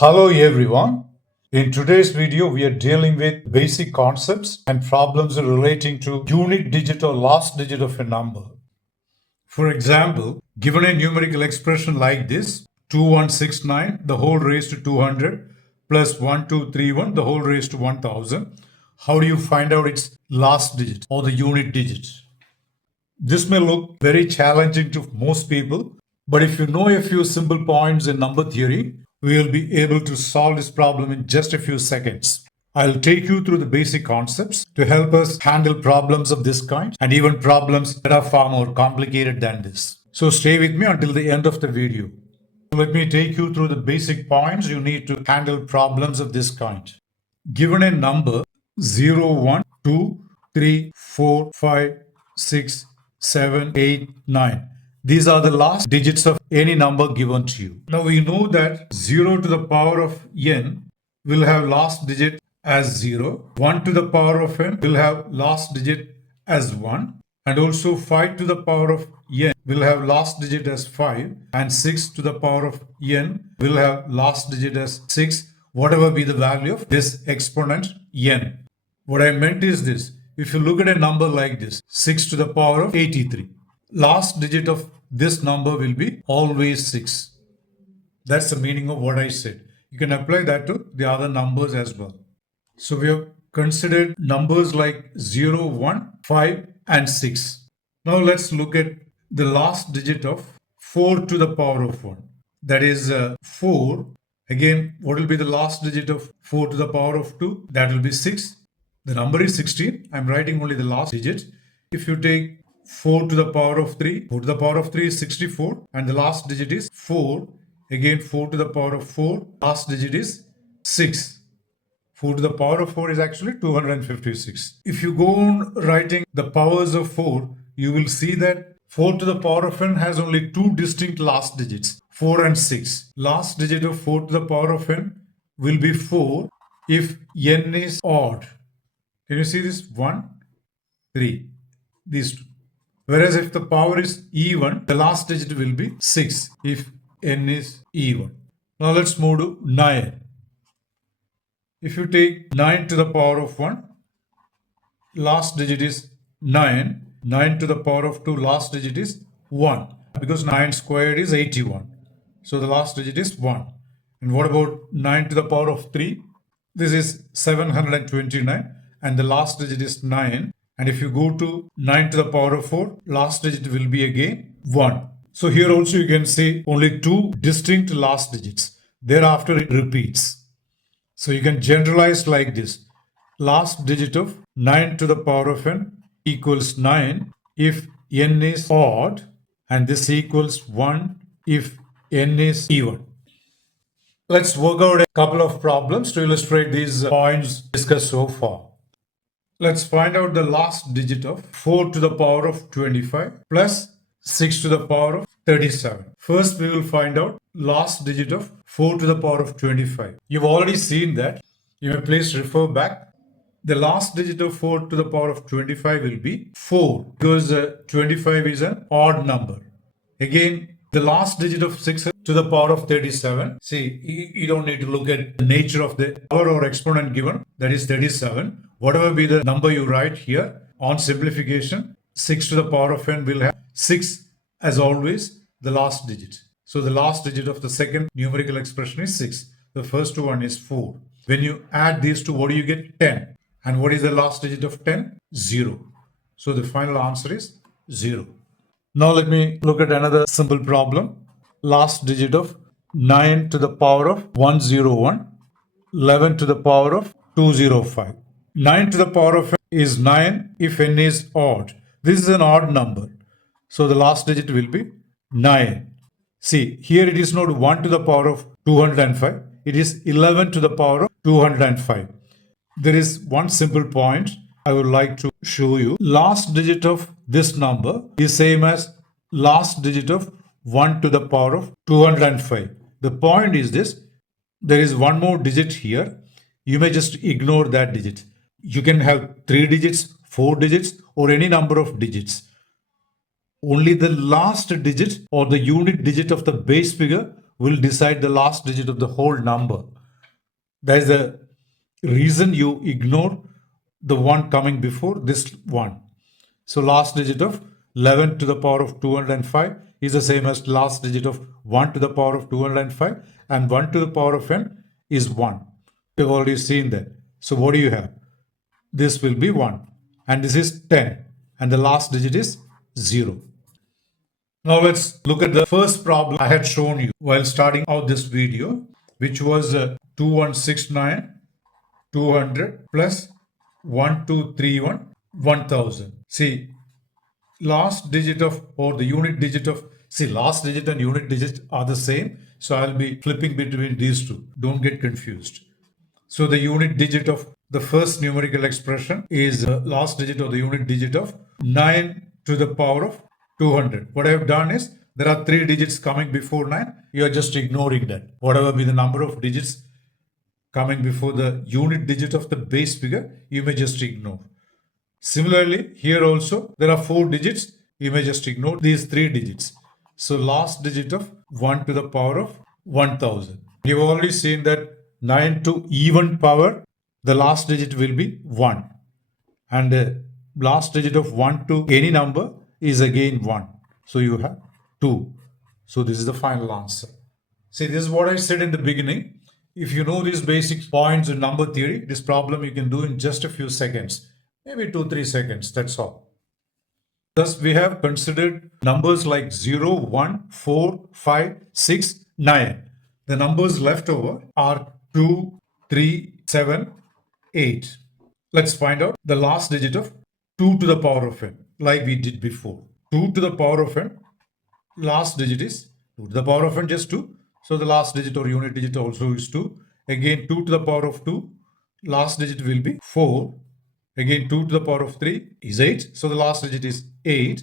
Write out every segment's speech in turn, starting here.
Hello everyone. In today's video, we are dealing with basic concepts and problems relating to unit digit or last digit of a number. For example, given a numerical expression like this, 2169 the whole raised to 200 plus 1231 the whole raised to 1000, how do you find out its last digit or the unit digit? This may look very challenging to most people, but if you know a few simple points in number theory, we will be able to solve this problem in just a few seconds. I'll take you through the basic concepts to help us handle problems of this kind and even problems that are far more complicated than this. So stay with me until the end of the video. Let me take you through the basic points you need to handle problems of this kind. Given a number 0, 1, 2, 3, 4, 5, 6, 7, 8, 9. These are the last digits of any number given to you. Now we know that 0 to the power of n will have last digit as 0. 1 to the power of n will have last digit as 1. And also 5 to the power of n will have last digit as 5. And 6 to the power of n will have last digit as 6, whatever be the value of this exponent n. What I meant is this. If you look at a number like this, 6 to the power of 83, last digit of this number will be always 6. That's the meaning of what I said. You can apply that to the other numbers as well. So we have considered numbers like 0, 1, 5 and 6. Now let's look at the last digit of 4 to the power of 1. That is 4. Again, what will be the last digit of 4 to the power of 2? That will be 6. The number is 16. I'm writing only the last digit. If you take 4 to the power of 3, 4 to the power of 3 is 64. And the last digit is 4. Again, 4 to the power of 4. Last digit is 6. 4 to the power of 4 is actually 256. If you go on writing the powers of 4, you will see that 4 to the power of n has only two distinct last digits, 4 and 6. Last digit of 4 to the power of n will be 4 if n is odd. Can you see this? 1, 3. These two. Whereas if the power is even, the last digit will be 6 if n is even. Now let's move to 9. If you take 9 to the power of 1, last digit is 9. 9 to the power of 2, last digit is 1. Because 9 squared is 81. So the last digit is 1. And what about 9 to the power of 3? This is 729. And the last digit is 9. And if you go to 9 to the power of 4, last digit will be again 1. So here also you can see only two distinct last digits. Thereafter it repeats. So you can generalize like this. Last digit of 9 to the power of n equals 9 if n is odd, and this equals 1 if n is even. Let's work out a couple of problems to illustrate these points discussed so far. Let's find out the last digit of 4 to the power of 25 plus 6 to the power of 37. First, we will find out last digit of 4 to the power of 25. You've already seen that. You may please refer back. The last digit of 4 to the power of 25 will be 4 because 25 is an odd number. Again, the last digit of 6 to the power of 37. See, you don't need to look at the nature of the power or exponent given. That is 37. Whatever be the number you write here, on simplification, 6 to the power of n will have 6 as always the last digit. So the last digit of the second numerical expression is 6. The first one is 4. When you add these two, what do you get? 10. And what is the last digit of 10? 0. So the final answer is 0. Now let me look at another simple problem. Last digit of 9 to the power of 101, 11 to the power of 205. 9 to the power of n is 9 if n is odd. This is an odd number. So the last digit will be 9. See, here it is not 1 to the power of 205. It is 11 to the power of 205. There is one simple point I would like to show you. Last digit of this number is same as last digit of 1 to the power of 205. The point is this. There is one more digit here. You may just ignore that digit. You can have 3 digits, 4 digits, or any number of digits. Only the last digit or the unit digit of the base figure will decide the last digit of the whole number. That is the reason you ignore the one coming before this one. So last digit of 11 to the power of 205 is the same as last digit of 1 to the power of 205, and 1 to the power of n is 1. We've already seen that. So what do you have? This will be 1, and this is 10, and the last digit is 0. Now let's look at the first problem I had shown you while starting out this video, which was 2169 200 plus 1231 1000. See, last digit of, or the unit digit of, see, last digit and unit digit are the same, so I'll be flipping between these two. Don't get confused. So the unit digit of the first numerical expression is last digit or the unit digit of 9 to the power of 200. What I have done is, there are 3 digits coming before 9. You are just ignoring that. Whatever be the number of digits coming before the unit digit of the base figure, you may just ignore. Similarly, here also there are 4 digits. You may just ignore these 3 digits. So last digit of 1 to the power of 1000. You've already seen that 9 to even power, the last digit will be 1. And the last digit of 1 to any number is again 1. So you have 2. So this is the final answer. See, this is what I said in the beginning. If you know these basic points in number theory, this problem you can do in just a few seconds. Maybe 2-3 seconds, that's all. Thus, we have considered numbers like 0, 1, 4, 5, 6, 9. The numbers left over are 2, 3, 7, 8. Let's find out the last digit of 2 to the power of n, like we did before. 2 to the power of n, last digit is 2 to the power of n, just 2. So the last digit or unit digit also is 2. Again, 2 to the power of 2, last digit will be 4. Again, 2 to the power of 3 is 8. So the last digit is 8.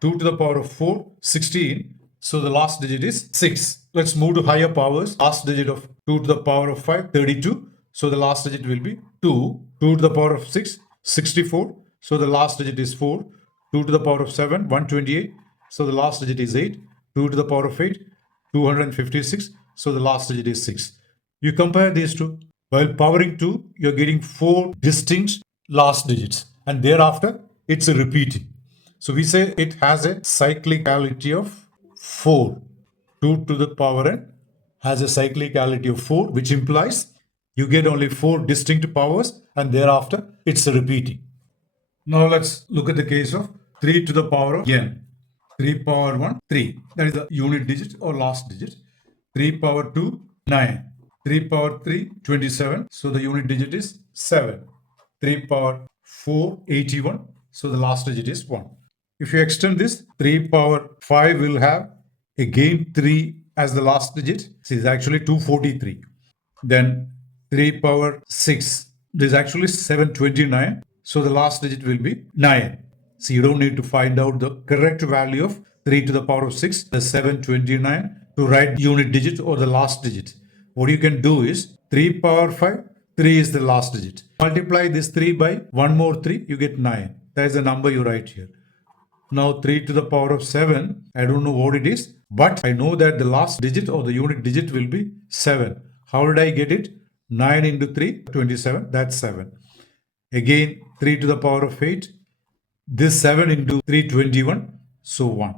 2 to the power of 4, 16. So the last digit is 6. Let's move to higher powers. Last digit of 2 to the power of 5, 32. So the last digit will be 2. 2 to the power of 6, 64. So the last digit is 4. 2 to the power of 7, 128. So the last digit is 8. 2 to the power of 8, 256. So the last digit is 6. You compare these two. While powering 2, you're getting 4 distinct last digits, and thereafter it's a repeating. So we say it has a cyclicality of 4. 2 to the power n has a cyclicality of 4, which implies you get only 4 distinct powers, and thereafter it's a repeating. Now let's look at the case of 3 to the power of n. 3 power 1, 3. That is the unit digit or last digit. 3 power 2, 9. 3 power 3, 27. So the unit digit is 7. 3 power 4, 81. So the last digit is 1. If you extend this, 3 power 5 will have again 3 as the last digit. See, it's actually 243. Then 3 power 6. This is actually 729. So the last digit will be 9. So you don't need to find out the correct value of 3 to the power of 6, the 729, to write unit digit or the last digit. What you can do is 3 power 5, 3 is the last digit. Multiply this 3 by 1 more 3, you get 9. That is the number you write here. Now 3 to the power of 7, I don't know what it is, but I know that the last digit or the unit digit will be 7. How did I get it? 9 into 3, 27, that's 7. Again, 3 to the power of 8, this 7 into 3, 21, so 1.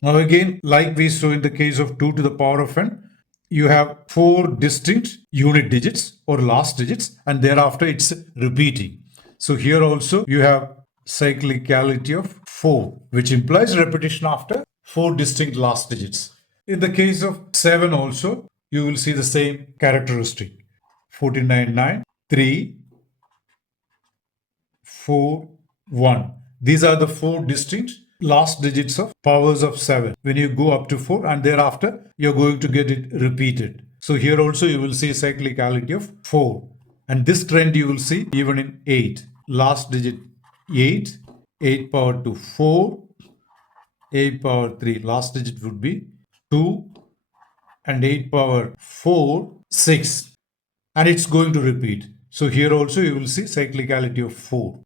Now again, like we saw in the case of 2 to the power of n, you have 4 distinct unit digits or last digits, and thereafter it's repeating. So here also you have cyclicality of 4, which implies repetition after 4 distinct last digits. In the case of 7 also, you will see the same characteristic. 49, 9, 3, 4, 1. These are the 4 distinct last digits of powers of 7. When you go up to 4, and thereafter you're going to get it repeated. So here also you will see cyclicality of 4. And this trend you will see even in 8. Last digit 8, 8 power 2, 4, 8 power 3. Last digit would be 2, and 8 power 4, 6. And it's going to repeat. So here also you will see cyclicality of 4.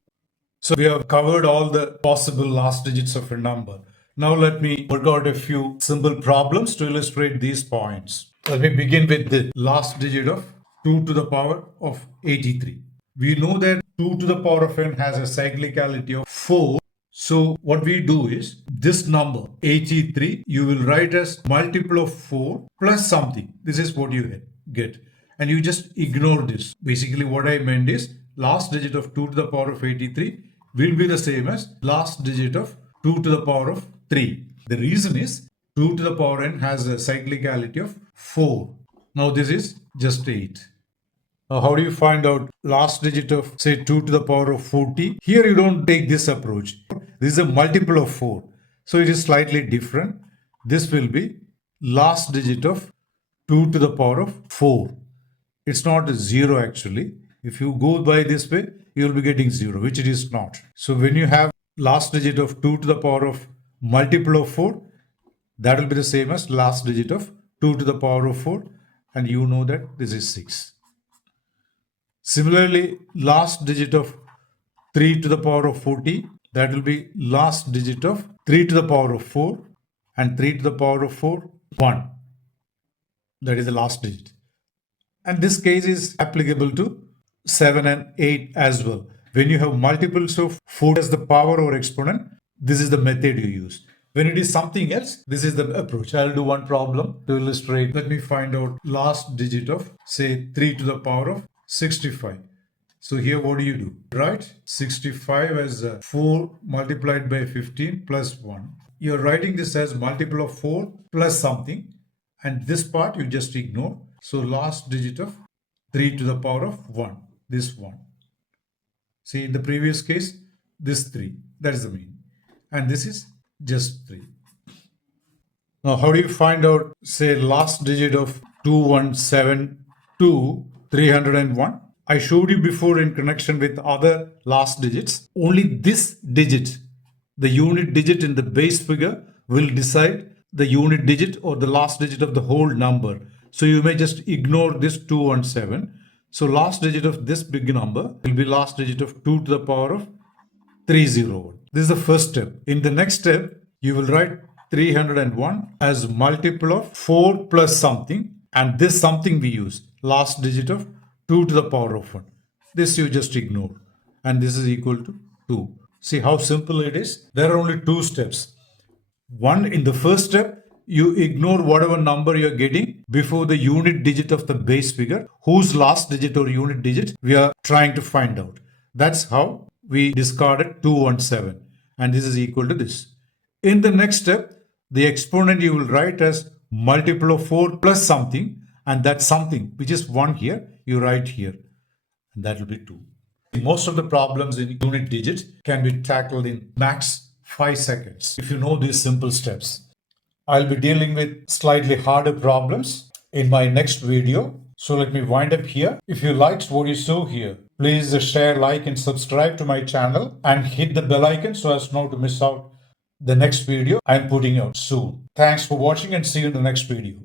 So we have covered all the possible last digits of a number. Now let me work out a few simple problems to illustrate these points. Let me begin with the last digit of 2 to the power of 83. We know that 2 to the power of n has a cyclicality of 4. So what we do is this number 83 you will write as multiple of 4 plus something. This is what you get. And you just ignore this. Basically what I meant is last digit of 2 to the power of 83 will be the same as last digit of 2 to the power of 3. The reason is 2 to the power n has a cyclicality of 4. Now this is just 8. Now, how do you find out last digit of say 2 to the power of 40? Here you don't take this approach. This is a multiple of 4. So it is slightly different. This will be last digit of 2 to the power of 4. It's not 0 actually. If you go by this way, you will be getting 0, which it is not. So when you have last digit of 2 to the power of multiple of 4, that will be the same as last digit of 2 to the power of 4. And you know that this is 6. Similarly, last digit of 3 to the power of 40, that will be last digit of 3 to the power of 4 and 3 to the power of 4, 1. That is the last digit. And this case is applicable to 7 and 8 as well. When you have multiples of 4 as the power or exponent, this is the method you use. When it is something else, this is the approach. I'll do one problem to illustrate. Let me find out last digit of say 3 to the power of 65. So here what do? Right? 65 as 4 multiplied by 15 plus 1. You're writing this as multiple of 4 plus something. And this part you just ignore. So last digit of 3 to the power of 1. This 1. See in the previous case, this 3. That is the mean. And this is just 3. Now how do you find out say last digit of 2172 301? I showed you before in connection with other last digits. Only this digit, the unit digit in the base figure, will decide the unit digit or the last digit of the whole number. So you may just ignore this 217. So last digit of this big number will be last digit of 2 to the power of 301. This is the first step. In the next step, you will write 301 as multiple of 4 plus something. And this something we use, last digit of 2 to the power of 1. This you just ignore. And this is equal to 2. See how simple it is? There are only 2 steps. One, in the first step, you ignore whatever number you're getting before the unit digit of the base figure, whose last digit or unit digit we are trying to find out. That's how we discarded 217. And this is equal to this. In the next step, the exponent you will write as multiple of 4 plus something. And that something, which is 1 here, you write here. And that will be 2. Most of the problems in unit digits can be tackled in max 5 seconds if you know these simple steps. I'll be dealing with slightly harder problems in my next video. So let me wind up here. If you liked what you saw here, please share, like and subscribe to my channel and hit the bell icon so as not to miss out the next video I'm putting out soon. Thanks for watching and see you in the next video.